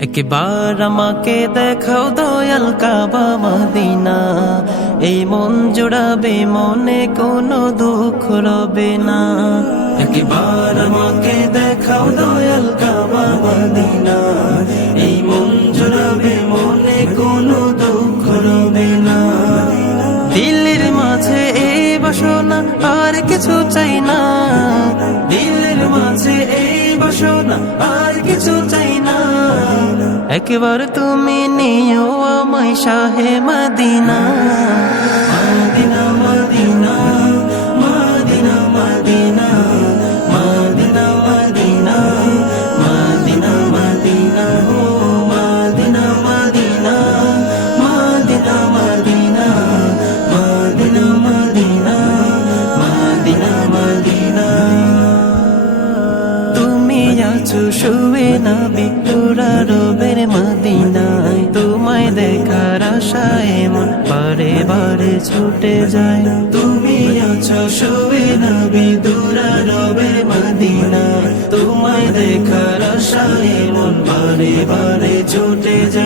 একবার আমাকে দেখাও দয়াল কাবা মদিনা। এই মন জোড়াবে, মনে কোনো দুঃখ রবে না। একবার আমাকে দেখাও দয়াল কাবা মদিনা। এই মন জোড়াবে, মনে কোনো দুঃখ রবে না। দিলের মাঝে এই বাসনা আর কিছু চাই না। দিলের মাঝে এই বাসনা আর কিছু চাই একবার তুমি নিও আমায় শাহে মদিনা। আছো শুয়ে না বিটুরা রবের মদিনায়। তোমায় দেখার আশায় মন বারে বারে ছুটে যায়। না তুমি আছো শুয়ে না বিদুরা রবের মদিনায়। তোমায় দেখার আশায় মন বারে বারে ছুটে যায়।